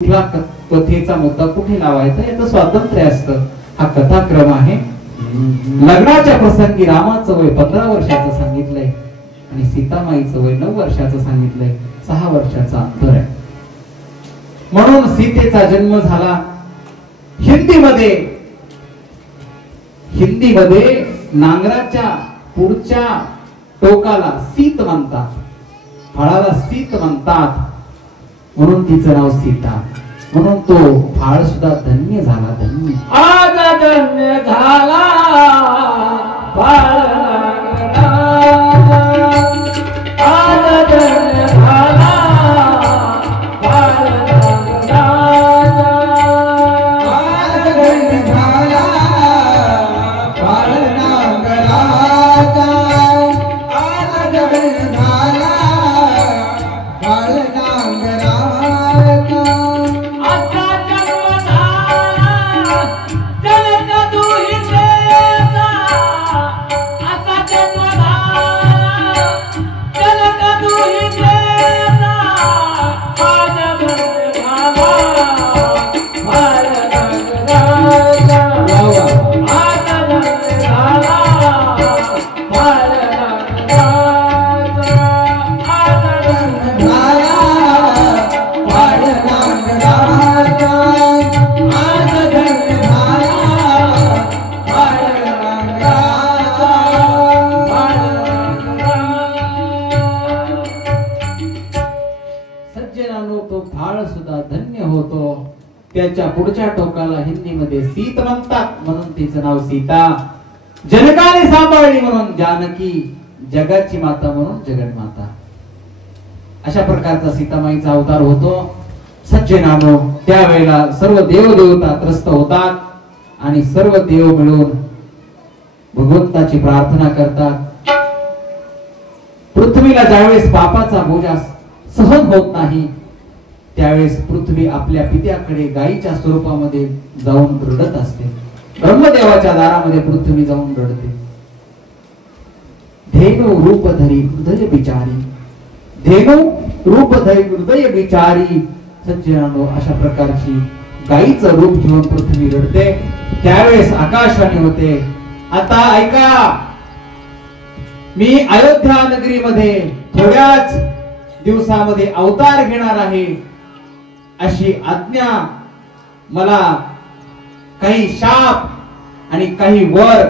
कुठला कथेचा मुद्दा कुठे लावायचा याचं स्वातंत्र्य असतं. हा कथाक्रम आहे. लग्नाच्या प्रसंगी रामाचं वय 15 वर्षाचं सांगितलंय आणि सीतामाईचं वय 9 वर्षाचं सांगितलंय. 6 वर्षाचा अंतर आहे. म्हणून सीतेचा जन्म झाला हिंदीमध्ये नांगराच्या पुढच्या टोकाला सीत म्हणतात, फळाला सीत म्हणतात, म्हणून तिचं नाव सीता. म्हणून तो फाळ सुद्धा धन्य झाला. धन्य आज धन्य झाला फाळ लागला, आज धन्य झाला फाळ लागला, आज धन्य झाला फाळ लागला, आज धन्य झाला फाळ लागला. त्याच्या पुढच्या टोकाला हिंदीमध्ये सीत म्हणतात, म्हणून तिचं नाव सीता. जनकाने सांभाळली म्हणून जानकी, जगाची माता म्हणून जगन्माता. अशा प्रकारचा सीतामाईचा अवतार होतो. सज्जनानो, त्यावेळेला सर्व देव देवता त्रस्त होतात आणि सर्व देव मिळून भगवंताची प्रार्थना करतात. पृथ्वीला ज्यावेळेस पापाचा बोजा सहन होत नाही त्यावेळेस पृथ्वी आपल्या पित्याकडे गायीच्या स्वरूपामध्ये जाऊन रडत असते. ब्रह्मदेवाच्या दारामध्ये पृथ्वी जाऊन रडते. धेनु रूप धरी हृदय बिचारी, धेनु रूप धरी हृदय बिचारी. सज्जनांनो, अशा प्रकारची गायीचं रूप घेऊन पृथ्वी रडते. त्यावेळेस आकाशवाणी होते, आता ऐका, मी अयोध्या नगरीमध्ये थोड्याच दिवसामध्ये अवतार घेणार आहे, अशी आज्ञा. मला काही शाप आणि काही वर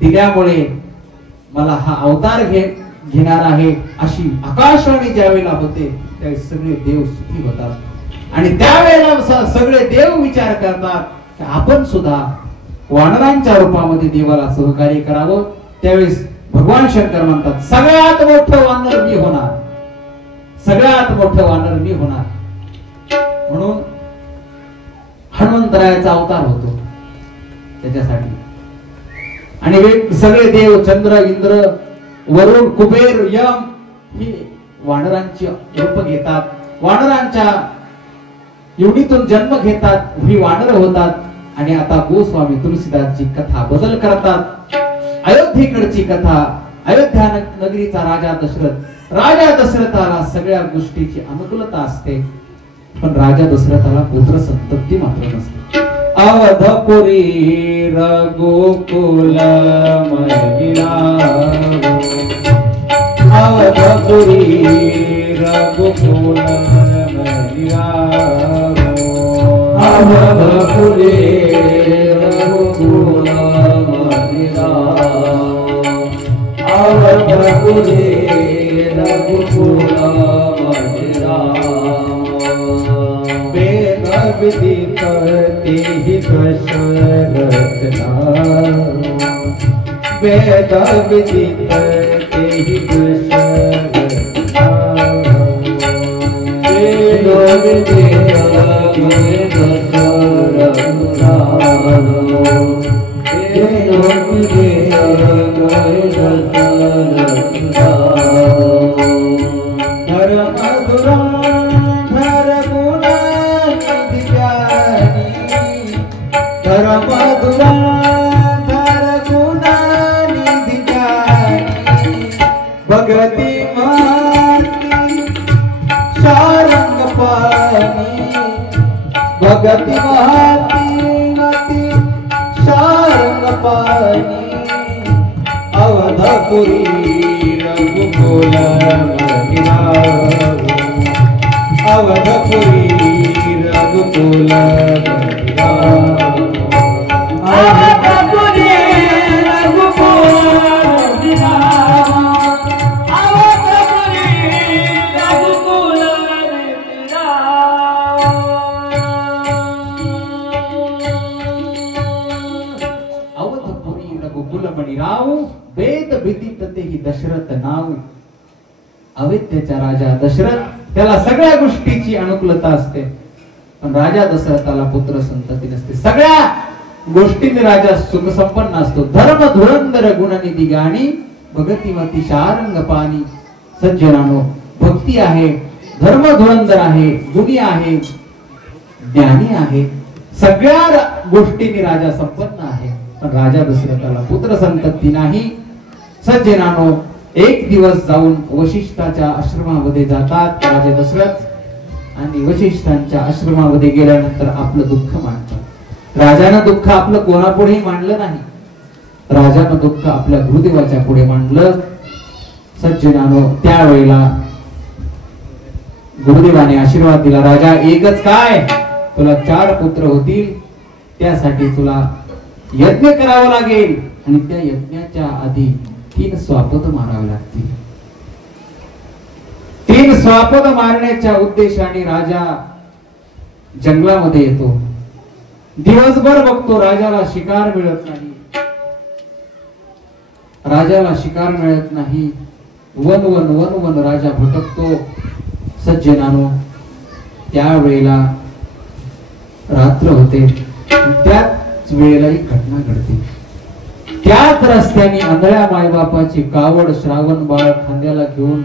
दिल्यामुळे मला हा अवतार घेणार आहे, अशी आकाशवाणी ज्यावेळेला होते त्यावेळी सगळे देव सुखी होतात. आणि त्यावेळेला सगळे देव विचार करतात आपण सुद्धा वानरांच्या रूपामध्ये देवाला सहकार्य करावं. त्यावेळेस भगवान शंकर म्हणतात, सगळ्यात मोठं वानर मी होणार, सगळ्यात मोठं वानर मी होणार. म्हणून हनुमंतरायाचा अवतार होतो त्याच्यासाठी. आणि सगळे देव, चंद्र, इंद्र, वरुण, कुबेर, यम ही वानरांची रूप घेतात. वानरांच्या योनीतून जन्म घेतात, ही वानर होतात. आणि आता गोस्वामी तुलसीदासची कथा बदल करतात. अयोध्येकडची कथा, अयोध्या नगरीचा राजा दशरथ. राजा दशरथाला सगळ्या गोष्टीची अनुकूलता असते, पण राजा दशरथाला पुत्र संतती मात्र नसते. अवधपुरी रघुकुल महिरा, अवधपुरी रघुकुल महिरा, अवधपुरी रघुकुल महिरा, अवधपुरी रघुकुल महिरा. विदित तेहि दशरथ नाम, वेद विदित तेहि दशरथ नाम, वेद विदित तेहि दशरथ नाम, वेद विदित तेहि दशरथ नाम. धर्म धर गुण भगती माती शारंग पाणी भगति महाती नती शारंग पानी अवधपुरी रघुकुल अवधपुरी रघुकुल वेद भीतीत तेही दशरथ नाव. अवैद्याचा राजा दशरथ त्याला सगळ्या गोष्टीची अनुकूलता असते, पण राजा दशरथाला पुत्र संतती नसते. सगळ्या गोष्टींनी राजा सुख संपन्न असतो. धर्म धुरंधर गुणनिधी गाणी भगतिमती शारंग पाणी. सज्जनानो, भक्ती आहे, धर्म धुरंधर आहे, गुणी आहे, ज्ञानी आहे, सगळ्या गोष्टींनी राजा संपन्न आहे, पण राजा दशरथाला पुत्र संतती नाही. सज्जनानो, एक दिवस जाऊन वशिष्ठाच्या आश्रमामध्ये जातात राजा दशरथ, आणि वशिष्ठांच्या आश्रमामध्ये गेल्यानंतर आपलं दुःख मांडतात. राजानं दुःख आपलं कोणापुढेही मांडलं नाही, राजानं दुःख आपल्या गुरुदेवाच्या पुढे मांडलं. सज्जनानो, त्यावेळेला गुरुदेवाने आशीर्वाद दिला, राजा एकच काय, तुला 4 पुत्र होतील, त्यासाठी तुला यज्ञ करावा लागेल, आणि त्या यज्ञाच्या आधी 3 स्वापद मारावे लागतील. 3 स्वापद मारण्याच्या उद्देशाने राजा जंगलामध्ये येतो. दिवसभर बघतो, राजाला शिकार मिळत नाही, राजाला शिकार मिळत नाही. वन वन वन वन राजा भटकतो. सज्जनानो, त्यावेळेला रात्र होते. त्याच वेळेला एक घटना घडते. त्याच रस्त्याने आंधळ्या मायबापाची कावड श्रावण बाळ खांद्याला घेऊन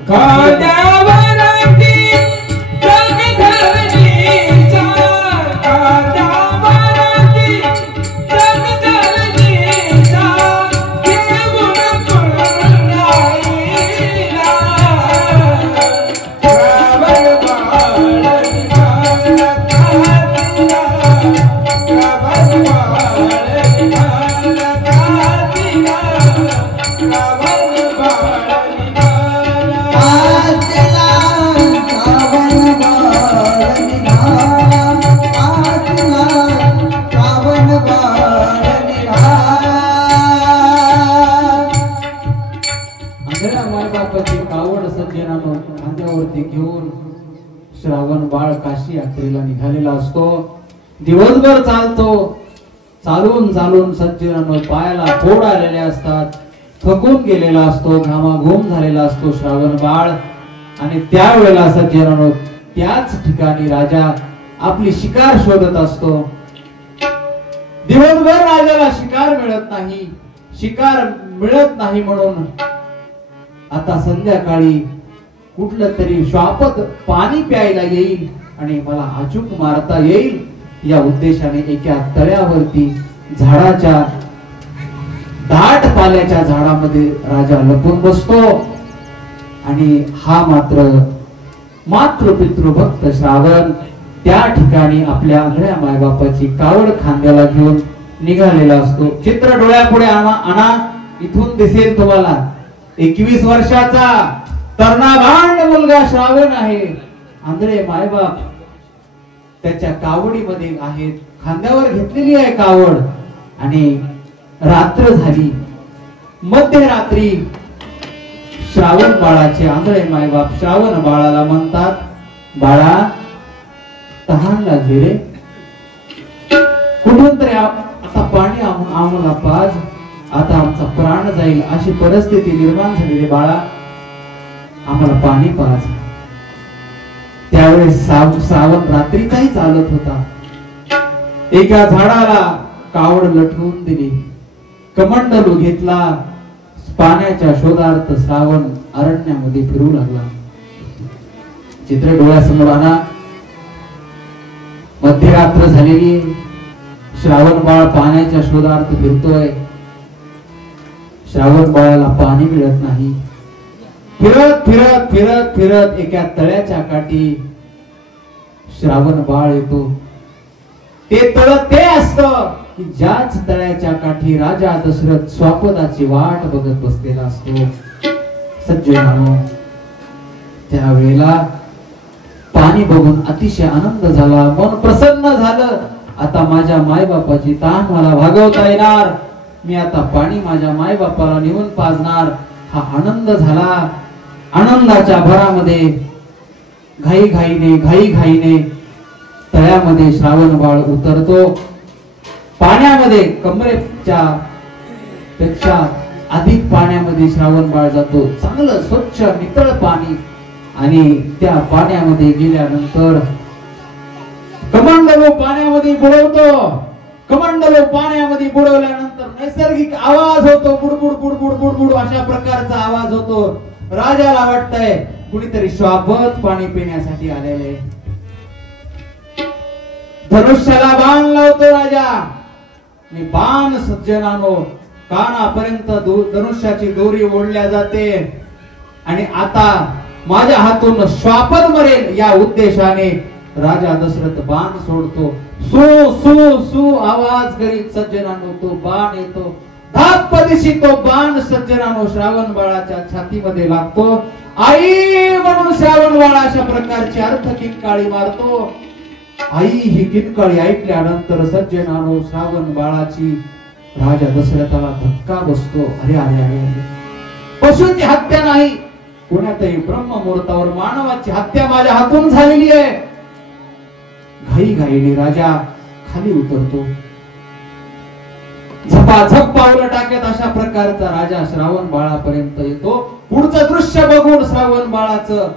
श्रावण बाळ काशी यात्रेला निघालेला असतो. दिवसभर चालतो. चालून चालून सज्जनांनो पायाला फोड आलेले असतात, थकून गेलेला असतो, घामाघूम झालेला असतो श्रावण बाळ. आणि त्यावेळेला सज्जनांनो त्याच ठिकाणी राजा आपली शिकार शोधत असतो. दिवसभर राजाला शिकार मिळत नाही. शिकार मिळत नाही म्हणून आता संध्याकाळी कुठलं तरी श्वापद पाणी प्यायला येईल आणि मला अचूक मारता येईल, या उद्देशाने एका तळ्यावरती झाडाच्या दाट पाल्याच्या झाडामध्ये राजा लपून बसतो. आणि हा मात्र पितृभक्त श्रावण त्या ठिकाणी आपल्या आंधळ्या मायबापाची कावड खांद्याला घेऊन निघालेला असतो. चित्र डोळ्यापुढे आणा, इथून दिसेल तुम्हाला 21 वर्षाचा तरुणाभांड मुलगा श्रावण आहे. आंधळे मायबाप त्याच्या कावडीमध्ये आहेत, खांद्यावर घेतलेली आहे कावड. आणि रात्र झाली. मध्यरात्री श्रावण बाळाचे आंधळे मायबाप श्रावण बाळाला म्हणतात, बाळा तहान लागली रे, कुठून तरी आता पाणी आम्हाला पाज, आता आमचा प्राण जाईल अशी परिस्थिती निर्माण झाली रे बाळा, आम्हाला पाणी पाज. त्यावेळेस श्रावण रात्रीचाही चालत होता. एका झाडाला कावड लटकवून दिली, कमंडलू घेतला, पाण्याच्या शोधार्थ श्रावण अरण्यामध्ये फिरू लागला. चित्र डोळ्यासमोर आणा. मध्यरात्र झालेली, श्रावण बाळ पाण्याच्या शोधार्थ फिरतोय. श्रावण बाळाला पाणी मिळत नाही. फिरत फिरत फिरत फिरत एका तळ्याच्या काठी श्रावण बाळ येतो. ते तळ ते असतं की ज्याच तळ्याच्या काठी राजा दशरथ स्वापदाची वाट बघत बसलेला असतो. सज्जनानो, त्यावेळेला पाणी बघून अतिशय आनंद झाला, मन प्रसन्न झालं. आता माझ्या मायबापाची ताण मला भागवता येणार, मी आता पाणी माझ्या मायबापाला नेऊन पाजणार, हा आनंद झाला. आनंदाच्या भरामध्ये घाईघाईने तळ्यामध्ये श्रावण बाळ उतरतो. पाण्यामध्ये कमरेच्या पेक्षा अधिक पाण्यामध्ये श्रावण बाळ जातो. चांगलं स्वच्छ नितळ पाणी, आणि त्या पाण्यामध्ये गेल्यानंतर कमंडलू पाण्यामध्ये बुडवतो. कमंडलू पाण्यामध्ये बुडवल्यानंतर नैसर्गिक आवाज होतो, बुडबुड बुडबुड बुडबुड अशा प्रकारचा आवाज होतो. राजाला वाटतंय कुणीतरी श्वापत पाणी पिण्यासाठी आलेले. धनुष्याला बाण लावतो राजा. मी बाण सज्जनानो कानापर्यंत धनुष्याची दोरी ओढल्या जाते, आणि आता माझ्या हातून श्वापद मरेल या उद्देशाने राजा दशरथ बाण सोडतो. सु सु सु आवाज करीत सज्जनानो तो बाण येतो. धाकपदिशी तो बाण सज्जनानो श्रावण बाळाच्या छातीमध्ये लागतो. आई म्हणून श्रावण बाळा अशा प्रकारची अर्थ किंकाळी मारतो. आई ही किंकाळी ऐकल्यानंतर सज्जनानो श्रावण बाळाची राजा दशरथाला धक्का बसतो. अरे अरे अरे अरे, पशूची हत्या नाही, कोणातरी ब्रह्ममुहूर्तावर मानवाची हत्या माझ्या हातून झालेली आहे. घाईघाईने राजा खाली उतरतो. झपाझप पावलं टाकत अशा प्रकारचा राजा श्रावण बाळापर्यंत येतो. पुढचं दृश्य बघून श्रावण बाळाचं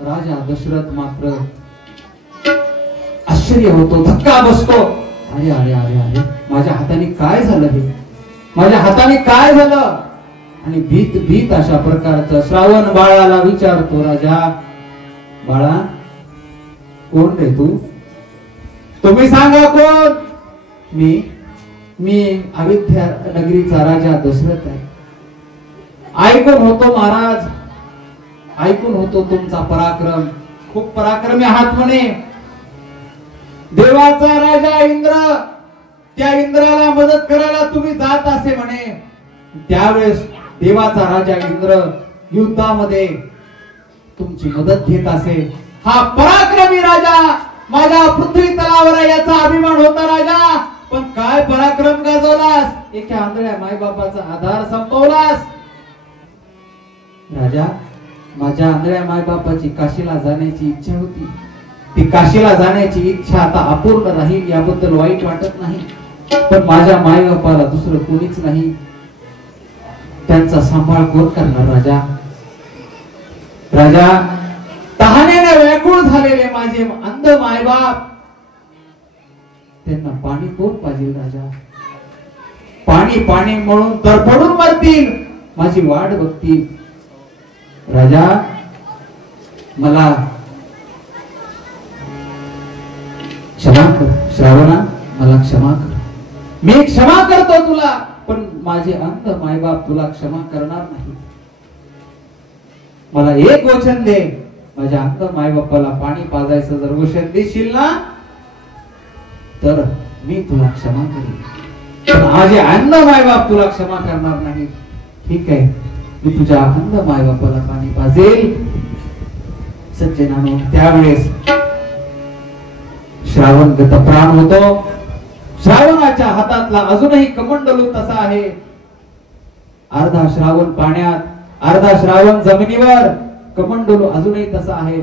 राजा दशरथ मात्र आश्चर्य होतो, धक्का बसतो. अरे अरे अरे अरे, माझ्या हाताने काय झालं हे, माझ्या हाताने काय झालं. आणि भीत भीत अशा प्रकारचं श्रावण बाळाला विचारतो राजा, बाळा कोण रे तू, तुम्ही सांगा कोण. मी अयोध्या नगरीचा राजा दशरथ आहे. ऐकून होतो महाराज, ऐकून होतो तुमचा पराक्रम, खूप पराक्रमी आहात म्हणे. देवाचा राजा इंद्र, त्या इंद्राला मदत करायला तुम्ही जात असे म्हणे. त्यावेळेस देवाचा राजा इंद्र युद्धामध्ये तुमची मदत घेत असे. हा पराक्रमी राजा माझ्या पृथ्वी तलावर आहे याचा अभिमान होता राजा. पण काय पराक्रम गाजवलास, एका आंधळ्या मायबापाचा आधार संपवलास. राजा, माझ्या आंधळ्या मायबापाची काशीला जाण्याची इच्छा होती. ती काशीला जाण्याची इच्छा आता अपूर्ण राहील याबद्दल वाईट वाटत नाही. पण माझ्या मायबापाला दुसरं कोणीच नाही, त्यांचा सांभाळ कोण करणार राजा. राजा, तहानेने व्याकुळ झालेले माझे अंध मायबाप, त्यांना पाणी कोण पाहिजे राजा. पाणी पाणी म्हणून तडफडून मरतील, माझी वाट बघतील. राजा, मला क्षमा कर श्रावणा, मला क्षमा कर. मी क्षमा करतो तुला, पण माझे अंध मायबाप तुला क्षमा करणार नाही. मला एक वचन दे, माझ्या अंध मायबापाला पाणी पाजायचं जर वचन देशील ना तर मी तुला क्षमा करेन. पण माझे अंध मायबाप तुला क्षमा करणार नाही. ठीक आहे, मी तुझ्या अंध मायबापाला पाणी पाजेल. सज्जनानो, त्यावेळेस श्रावण गतप्राण होतो. श्रावणाच्या हातातला अजूनही कमंडलू तसा आहे. अर्धा श्रावण पाण्यात, अर्धा श्रावण जमिनीवर. कमंडलू अजूनही तसा आहे.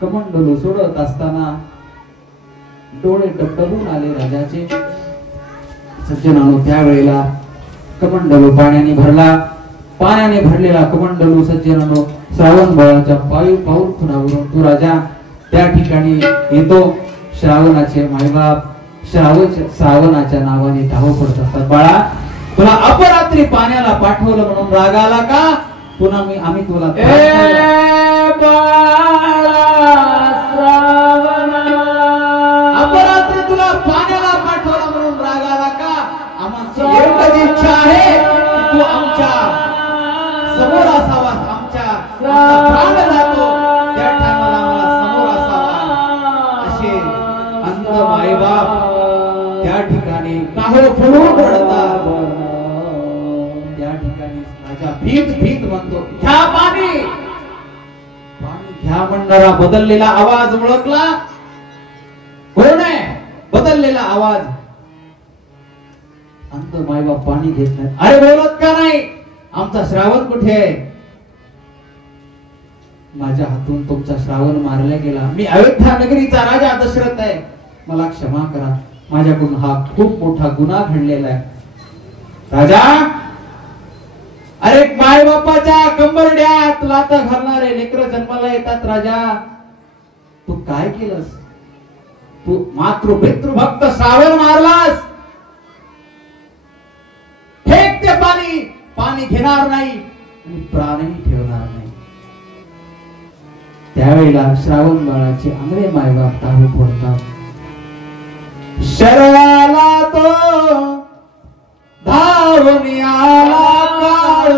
कमंडलू सोडत असताना डोळे डबडबून आले राजाचे. सज्जनानो, त्यावेळेला कमंडलू पाण्याने भरला. पाण्याने भरलेला कमंडलू सज्जनानो श्रावण बाळाच्या पाऊल खुणावरून तो राजा त्या ठिकाणी येतो. श्रावणाचे मायबाप श्रावणाच्या नावाने धाव पडत असतात. बाळा, तुला अपरात्री पाण्याला पाठवलं म्हणून राग आला का. पुन्हा आम्ही तुला अपरात्री तुला पाण्याला पाठवलं म्हणून राग आला का. आमची एकच इच्छा आहे की तू आमच्या समोर असावास. आमचा प्राण जातो त्या टायमाला आम्हाला समोर असावा. असे अंध मायबाप त्या ठिकाणी काहो फोडून रडतात. त्या ठिकाणी राजा भीत भीत म्हणतो, घ्या पाणी. पाणी घ्या म्हणणारा बदललेला आवाज ओळखला. कोण आहे? बदललेला आवाज. अंत मायबाप पाणी घेत नाही. अरे बोलत का नाही? आमचा श्रावण कुठे आहे? माझ्या हातून तुमचा श्रावण मारला गेला. मी अयोध्या नगरीचा राजा दशरथ आहे. मला क्षमा करा. माझ्याकडून हा खूप मोठा गुन्हा घडलेला आहे. राजा, अरे माय बापाच्या कंबरड्यात लाथा घालणारे लेकर जन्माला येतात. राजा, तू काय केलंस? तू पितृभक्त श्रावण मारलास. फेक ते पाणी. पाणी घेणार नाही आणि प्राणही ठेवणार नाही. त्यावेळेला श्रावण बाळाचे आंधळे मायबाप टाळू फोडतात. शरणाला तो धावून आला काळ,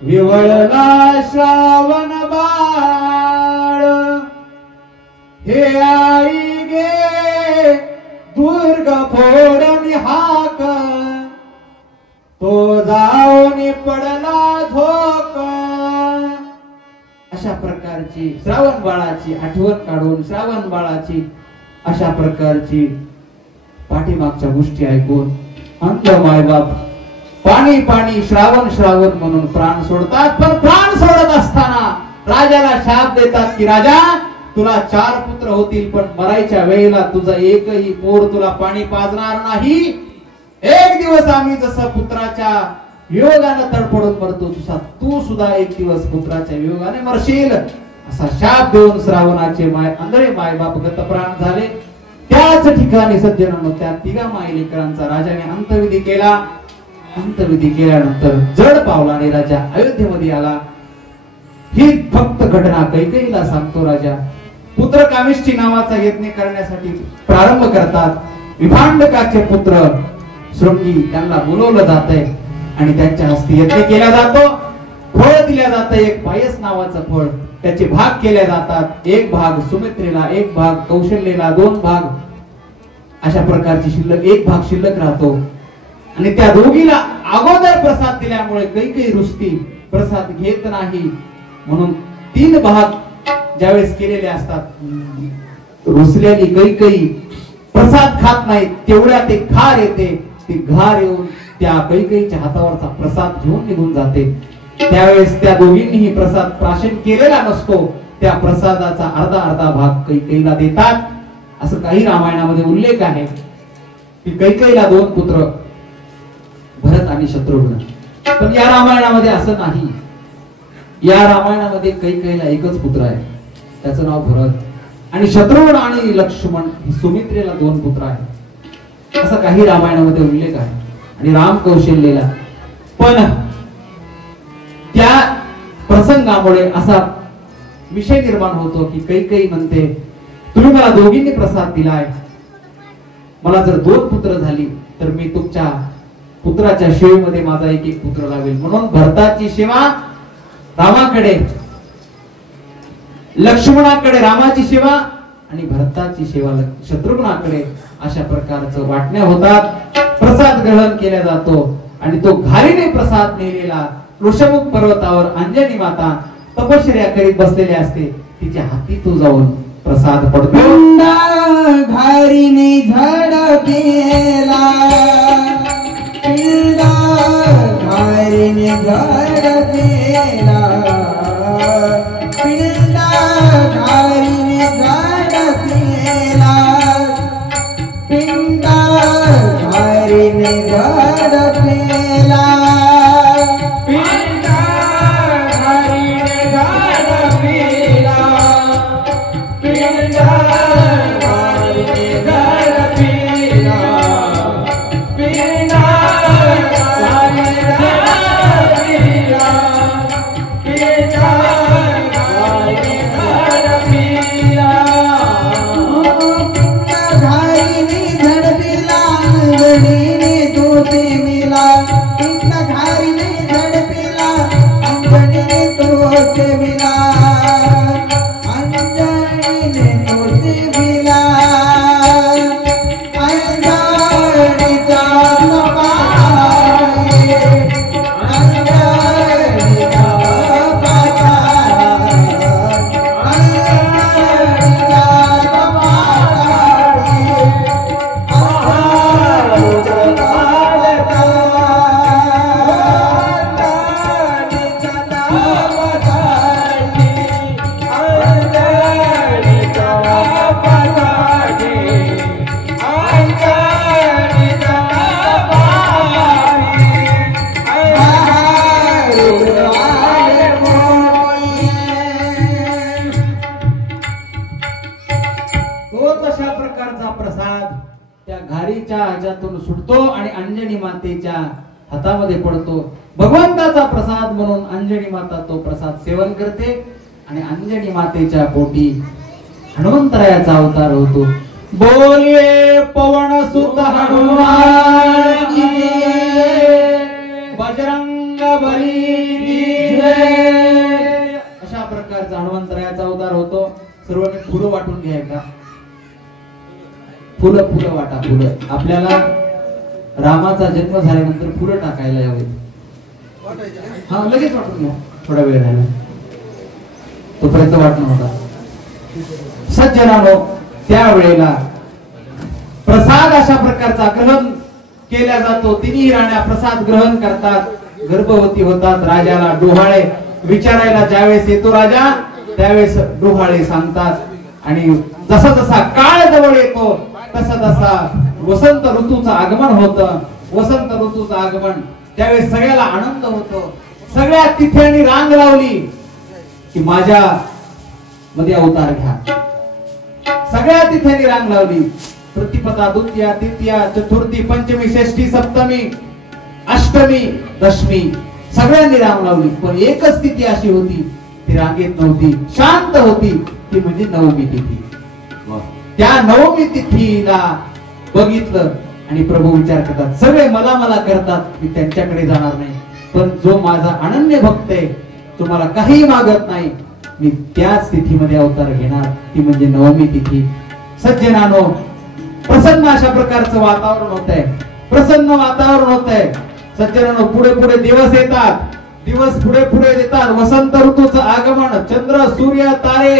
विवळला श्रावण बाळ. हे आई गे दुर्ग फोडून हाक, तो जाऊन पडला झोक. अशा प्रकारची श्रावण बाळाची आठवण काढून, श्रावण बाळाची अशा प्रकारची पाठीमागच्या गोष्टी ऐकून अंत मायबाप पाणी पाणी श्रावण श्रावण म्हणून प्राण सोडतात. पण प्राण सोडत असताना राजाला शाप देतात की राजा, तुला 4 पुत्र होतील, पण मरायच्या वेळेला तुझा एकही पोर तुला पाणी पाजणार नाही. एक दिवस आम्ही जसं पुत्राच्या वियोगाने तडफडून मरतो, तू सुद्धा एक दिवस पुत्राच्या वियोगाने मरशील. असा शाप देऊन श्रावणाचे आंधळे मायबाप गतप्राण झाले. त्याच ठिकाणी सज्जनांनो त्या तिघा मायलेकरांचा राजाने अंतविधी केला. अंतविधी केल्यानंतर जड पावलाने राजा अयोध्येमध्ये आला. ही फक्त घटना कैकेयीला सांगतो राजा. पुत्र कामिष्ठी नावाचा यज्ञ करण्यासाठी प्रारंभ करतात. विभांडकाचे पुत्र शृंगी त्यांना बोलवलं जातंय आणि त्यांच्या हस्ते यज्ञ केला जातो. फळ दिल्या जातं, एक पायस नावाचं फळ. त्याचे भाग केले जातात. एक भाग सुमित्रेला, एक भाग कौशल्येला, 2 भाग अशा प्रकारची शिल्लक, एक भाग शिल्लक राहतो. आणि त्या दोघीला अगोदर प्रसाद दिल्यामुळे कैकेयी रुसती, प्रसाद घेत नाही. म्हणून 3 भाग ज्यावेळेस केलेले असतात, रुसलेली कैकेयी प्रसाद खात नाही. तेवढ्या ते घार येते. ती घार येऊन त्या कैकेयीच्या हातावरचा प्रसाद घेऊन निघून जाते. त्यावेळेस त्या दोघींनीही प्रसाद प्राशन केलेला नसतो. त्या प्रसादाचा अर्धा भाग कैकेयीला देतात. असं काही रामायणामध्ये उल्लेख आहे की कैकेयीला 2 पुत्र, भरत आणि शत्रुघ्न. पण या रामायणामध्ये असं नाही. या रामायणामध्ये कैकेयीला एकच पुत्र आहे, त्याचं नाव भरत. आणि शत्रुघ्न आणि लक्ष्मण सुमित्रेला 2 पुत्र आहेत, असं काही रामायणामध्ये उल्लेख आहे. आणि राम कौशल्येला. पण त्या प्रसंगामुळे असा विषय निर्माण होतो की कैकेयी म्हणते, तुम्ही मला दोघींनी प्रसाद दिलाय, मला जर 2 पुत्र झाली तर मी तुमच्या पुत्राच्या शेवेमध्ये माझा एक पुत्र लावेल. म्हणून भरताची सेवा रामाकडे, लक्ष्मणाकडे रामाची सेवा आणि भरताची सेवा शत्रुघ्नाकडे. अशा प्रकारचं वाटण्या होतात. प्रसाद ग्रहण केला जातो आणि तो घारीने प्रसाद नेलेला ऋषमुख पर्वतावर अंजनी माता तपश्चर्या करीत बसलेली असते. तिच्या हाती तो जाऊन प्रसाद पडतो. घारीने झडकेला, घारीने झडकेला, पिंडा घारीने झडकेला, पिंडा घारीने झडकेला, पिंडा घारीने झडकेला, पिंडा घारीने झडकेला, पिंडा घारीने झडकेला, पिंडा घारीने झडकेला, घारीने झडकेला, अंगणीने तो ते मिला. अशा प्रकारचा प्रसाद त्या घारीच्या ह्याच्यातून सुटतो आणि अंजनी मातेच्या हातामध्ये पडतो. भगवंताचा प्रसाद म्हणून अंजनी माता तो प्रसाद सेवन करते आणि अंजनी मातेच्या पोटी हनुमंतरायाचा अवतार होतो. बोलिए पवन सुत हनुमान की जय, बजरंग बली की जय. अशा प्रकारचा हनुमंतरायाचा अवतार होतो. सर्वांनी फुलं वाटून घ्यायचा. फुलं फुलं वाटा. फुलं आपल्याला रामाचा जन्म झाल्यानंतर फुलं टाकायला यावेत. हा लगेच वाटून घ्या. थोडा वेळ राहिला तोपर्यंत वाटणं होता. सज्जनानो त्यावेळेला प्रसाद अशा प्रकारचा ग्रहण केला जातो. तिन्ही राण्या प्रसाद ग्रहण करतात. गर्भवती होतात. राजाला डोहाळे विचारायला ज्यावेळेस येतो राजा त्यावेळेस डोहाळे सांगतात. आणि जसा जसा काळ जवळ येतो तसा तसा वसंत ऋतूचं आगमन होतं. वसंत ऋतूचं आगमन त्यावेळेस सगळ्याला आनंद होतो. सगळ्या तिथ्यांनी रांग लावली की माझ्या मध्ये अवतार घ्या. सगळ्या तिथ्यांनी रांग लावली. प्रतिपदा, द्वितीया, तृतीया, चतुर्थी, पंचमी, षष्ठी, सप्तमी, अष्टमी, दशमी सगळ्यांनी रांग लावली. पण एकच तिथी अशी होती ती रांगेत नव्हती, शांत होती. ती म्हणजे नवमी तिथी. त्या नवमी तिथीला बघितलं आणि प्रभू विचार करतात. सगळे मला मला करतात, मी त्यांच्याकडे जाणार नाही. पण जो माझा अनन्य भक्त आहे, तो मला काही मागत नाही, मी त्याच तिथीमध्ये अवतार घेणार. ती म्हणजे नवमी तिथी. सज्जनानो प्रसन्न अशा प्रकारचं वातावरण होत आहे. प्रसन्न वातावरण होत आहे. सज्जनानो पुढे पुढे दिवस येतात. दिवस पुढे पुढे येतात. वसंत ऋतूचं आगमन. चंद्र, सूर्य, तारे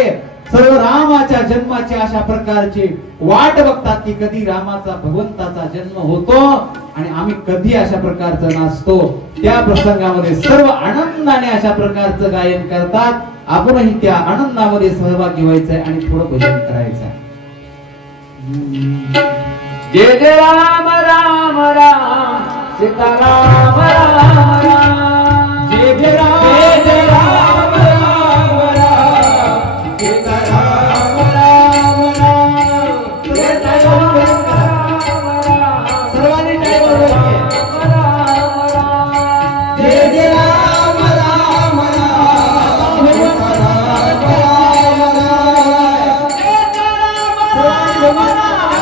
सर्व रामाच्या जन्माची अशा प्रकारची वाट बघतात की कधी रामाचा भगवंताचा जन्म होतो आणि आम्ही कधी अशा प्रकारचं नाचतो. त्या प्रसंगामध्ये सर्व आनंदाने अशा प्रकारचं गायन करतात. आपणही त्या आनंदामध्ये सहभागी व्हायचंय आणि थोडं भजन करायचंय. जय जय राम राम राम सीताराम राम राम. जय जय राम जय जय राम राम राम सीताराम राम राम. जय जय राम राम राम सर्वांनी टाळ्या वाजवायच्या. राम राम. जय जय राम राम राम सीताराम राम राम.